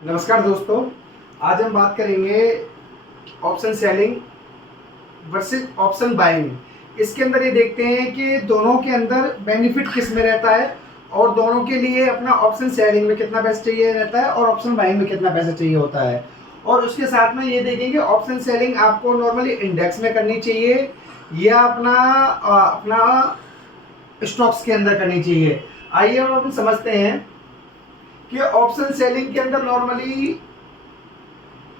नमस्कार दोस्तों, आज हम बात करेंगे option selling versus option buying. इसके अंदर ये देखते हैं कि दोनों के अंदर बेनिफिट किस में रहता है और दोनों के लिए अपना ऑप्शन सेलिंग में कितना पैसा चाहिए रहता है और ऑप्शन बाइंग में कितना पैसा चाहिए होता है। और उसके साथ में ये देखेंगे ऑप्शन सेलिंग आपको नॉर्मली इंडेक्स में करनी चाहिए या अपना स्टॉक्स के अंदर करनी चाहिए। आइए हम अपन समझते हैं कि ऑप्शन सेलिंग के अंदर नॉर्मली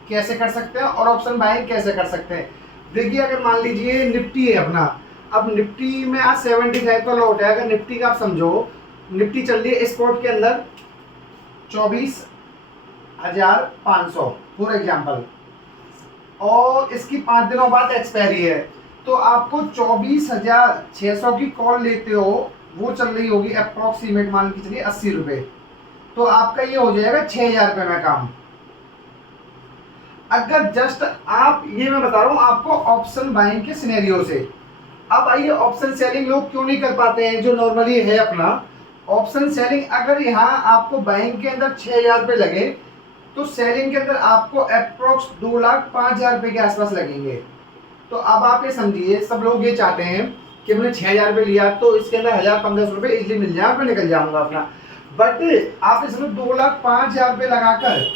कैसे कर सकते हैं और ऑप्शन बाइंग कैसे कर सकते हैं। देखिए, अगर मान लीजिए निफ्टी है अपना, अब निफ्टी में आज 75 का लॉट है। अगर निफ्टी का आप समझो, निफ्टी चल रही है स्पॉट के अंदर 24,500 फॉर एग्जाम्पल, और इसकी 5 दिनों बाद एक्सपायरी है, तो आपको 24,600 की कॉल लेते हो, वो चल रही होगी अप्रोक्सीमेट मान के चलिए 80 रुपये, तो आपका ये हो जाएगा 6,000 रुपये में काम। अगर जस्ट आप, ये मैं बता रहा हूं आपको ऑप्शन बाइंग के सिनेरियो से। अब आइए, ऑप्शन सेलिंग लोग क्यों नहीं कर पाते हैं जो नॉर्मली है अपना ऑप्शन सेलिंग। अगर यहाँ आपको बाइंग के अंदर 6,000 रुपये लगे तो सेलिंग के अंदर आपको अप्रोक्स 2,05,000 रुपये के आसपास लगेंगे। तो अब आप ये समझिए, सब लोग ये चाहते हैं कि मैंने 6,000 रुपये लिया तो इसके अंदर 1,000-1,500 रुपये इजिली मिल जाए, मैं निकल जाऊंगा अपना। बट आप इसमें 2,05,000 रुपये लगाकर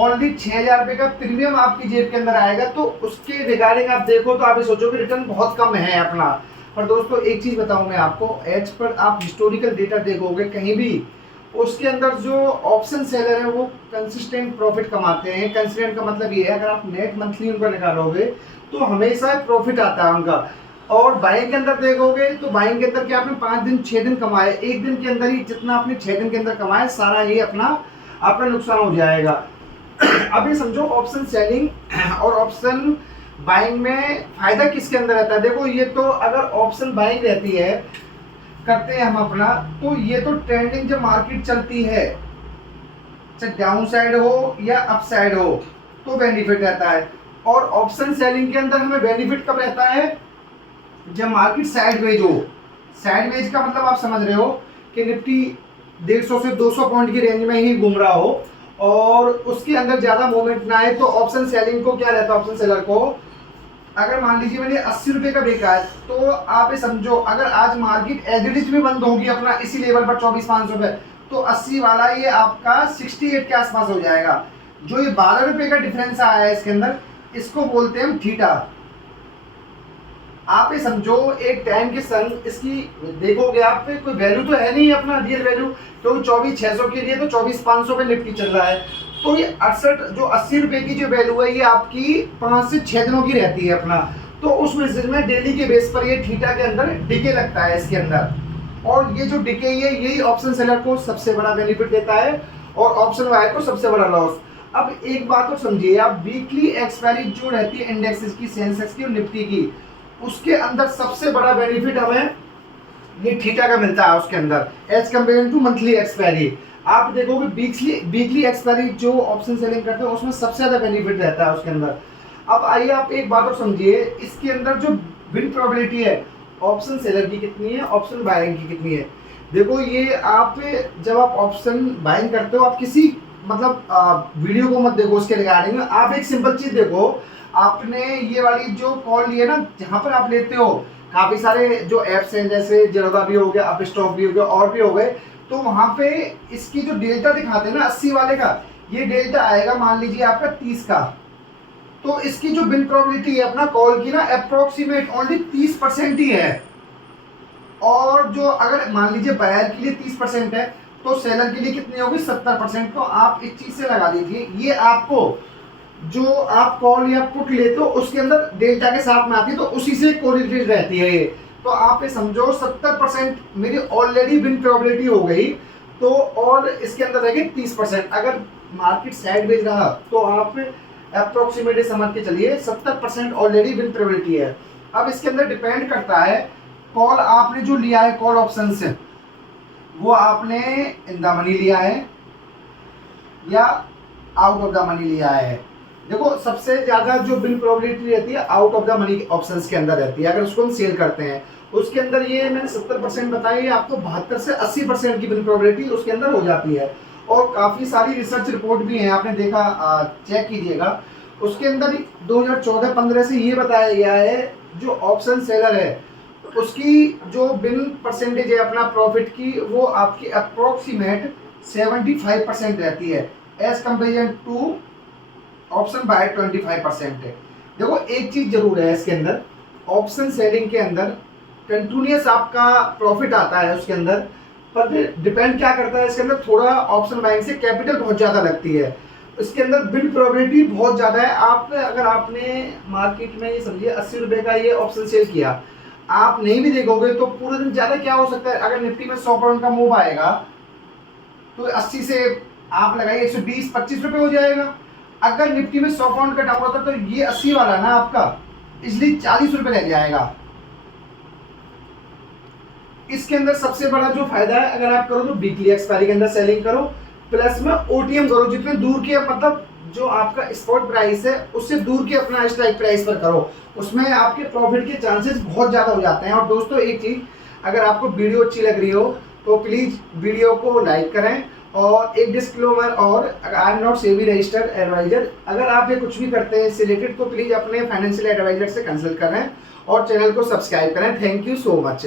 ओनली 6,000 रुपये का प्रीमियम आपकी जेब के अंदर आएगा, तो उसके रिगार्डिंग आप देखो तो आप ये सोचोगे रिटर्न बहुत कम है अपना। पर दोस्तों, एक चीज बताऊं मैं आपको, एज पर आप हिस्टोरिकल डेटा देखोगे कहीं भी, उसके अंदर जो ऑप्शन सेलर है वो कंसिस्टेंट प्रॉफिट कमाते हैं। कंसिस्टेंट का मतलब ये है, अगर आप नेट मंथली उनका निकालोगे तो हमेशा प्रॉफिट आता है उनका। और बाइंग के अंदर देखोगे तो बाइंग के अंदर क्या आपने 5 दिन 6 दिन कमाए, एक दिन के अंदर ही जितना आपने 6 दिन के अंदर कमाए सारा ही अपना नुकसान हो जाएगा। अब ये समझो ऑप्शन सेलिंग और ऑप्शन बाइंग में फायदा किसके अंदर रहता है। देखो, ये तो अगर ऑप्शन बाइंग रहती है, करते हैं हम अपना, तो ये तो ट्रेंडिंग जब मार्केट चलती है, चाहे डाउन साइड हो या अप साइड हो, तो बेनिफिट रहता है। और ऑप्शन सेलिंग के अंदर हमें बेनिफिट कब रहता है, जब मार्केट साइडवेज हो। साइडवेज का मतलब आप समझ रहे हो कि निफ्टी 150 से 200 पॉइंट की रेंज में ही घूम रहा हो और उसके अंदर ज्यादा मूवमेंट ना आए, तो ऑप्शन सेलिंग को क्या रहता है, ऑप्शन सेलर को, अगर मान लीजिए मैंने 80 रुपये का बेचा है, तो आप ये समझो अगर आज मार्केट एज इट इज भी बंद होगी अपना इसी लेवल पर 24,500 रुपये, तो 80 वाला ये आपका 68 के आसपास हो जाएगा। जो ये 12 रुपये का डिफरेंस आया है इसके अंदर, इसको बोलते हैं हम थीटा। आप ये समझो एक टाइम के संग इसकी देखोगे आप पे कोई वैल्यू तो है नहीं अपना रियल वैल्यू, क्योंकि 24,600 के लिए तो 24,500 पे निफ्टी चल रहा है, तो ये 68 जो 80 रुपये की जो वैल्यू है ये आपकी 5 से 6 दिनों की रहती है अपना। तो उस बेसिस में डेली के बेस पर ये थीटा के अंदर डिके लगता है इसके अंदर, और ये जो डिके है यही ऑप्शन सेलर को सबसे बड़ा बेनिफिट देता है और ऑप्शन बायर को सबसे बड़ा लॉस। अब एक बात तो समझिए आप, वीकली एक्सपायरी जो रहती है इंडेक्सेस की, सेंसेक्स की और निफ्टी की, उसके अंदर सबसे बड़ा बेनिफिट हमें ये थीटा का मिलता है उसके अंदर, as compare to monthly expiry. आप देखोगे वीकली एक्सपायरी जो ऑप्शन सेलिंग करते हैं उसमें सबसे ज्यादा बेनिफिट रहता है उसके अंदर। अब आइए आप एक बात और समझिए, इसके अंदर जो विन प्रोबेबिलिटी है ऑप्शन सेलर की कितनी है, ऑप्शन बाइंग की कितनी है। देखो, ये आप जब आप ऑप्शन बाइंग करते हो, आप किसी मतलब वीडियो को मत देखो उसके रिगार्डिंग, आप एक सिंपल चीज देखो, आपने ये वाली जो कॉल ली है ना, जहां पर आप लेते हो, काफी सारे जो एप्स हैं जैसे जेरोदा भी हो गया, अप स्टॉक भी हो गया और भी हो गए, तो वहां पे इसकी जो डेल्टा दिखाते हैं ना 80 वाले का, ये डेल्टा आएगा मान लीजिए आपका 30 का, तो इसकी जो विन प्रोबेबिलिटी है अपना कॉल की ना अप्रोक्सीमेट ओनली 30% ही है। और जो अगर मान लीजिए बायर के लिए 30% है तो सेलर के लिए कितनी होगी, 70%। तो आप इस चीज से लगा लीजिए, ये आपको जो आप कॉल या पुट लेते हो उसके अंदर डेल्टा के साथ में आती है, तो उसी से कोरिलेटेड रहती है ये। तो आप ये समझो 70% मेरी ऑलरेडी विन प्रोबेबिलिटी हो गई, तो और इसके अंदर रहेगी 30%। अगर मार्केट साइडवेज रहा तो आप अप्रोक्सीमेटली समझ के चलिए 70% ऑलरेडी विन प्रोबेबिलिटी है। अब इसके अंदर डिपेंड करता है, कॉल आपने जो लिया है कॉल ऑप्शन से, वो आपने इन द मनी लिया है या आउट ऑफ द मनी लिया है। देखो, सबसे ज्यादा जो विन प्रोबेबिलिटी रहती है out of the money options के अंदर रहती है, अगर उसको हम सेल करते हैं। उसके अंदर ये मैंने 70% बताई है आपको, 72 से 80% की विन प्रोबेबिलिटी उसके अंदर हो जाती है। और काफ़ी सारी रिसर्च रिपोर्ट भी हैं, आपने देखा, चेक कीजिएगा। उसके अंदर 2014-15 से ये बताया गया है जो ऑप्शन सेलर है उसकी जो बिन परसेंटेज है अपना प्रॉफिट की, वो आपकी अप्रोक्सीमेट 75% रहती है as comparison to option buy 25% है। देखो एक चीज जरूर है इसके अंदर, ऑप्शन सेलिंग के अंदर कंटिन्यूस आपका प्रॉफिट आता है उसके अंदर, पर डिपेंड क्या करता है इसके अंदर, थोड़ा ऑप्शन बाइंग से कैपिटल बहुत ज़्यादा लगती है, इसके अंदर बिन प्रोबेबिलिटी बहुत ज़्यादा है। आप अगर आपने मार्केट में ये समझिए 80 रुपये का ये ऑप्शन सेल किया, आप नहीं भी देखोगे तो पूरे दिन ज़्यादा क्या हो सकता है, अगर निफ्टी में 100 पॉइंट का मूव आएगा तो 80 से आप लगाइए 120-25 रुपये हो जाएगा। अगर निफ्टी में 100 पॉइंट का डाउन होता तो ये 80 वाला ना आपका इसलिए 40 रुपये लग जाएगा। इसके अंदर सबसे बड़ा जो फायदा है, अगर आप करो तो वीकली एक्सपायरी के अंदर सेलिंग करो, प्लस में ओटीएम करो, जितने दूर के मतलब जो आपका स्पॉट प्राइस है उससे दूर के अपना स्ट्राइक प्राइस पर करो, उसमें आपके प्रॉफिट के चांसेस बहुत ज़्यादा हो जाते हैं। और दोस्तों एक चीज़, अगर आपको वीडियो अच्छी लग रही हो तो प्लीज़ वीडियो को लाइक करें, और एक डिस्क्लेमर, और I am not SEBI registered advisor, अगर आप ये कुछ भी करते हैं सिलेक्टेड तो प्लीज़ अपने फाइनेंशियल एडवाइजर से कंसल्ट करें और चैनल को सब्सक्राइब करें। Thank you so much.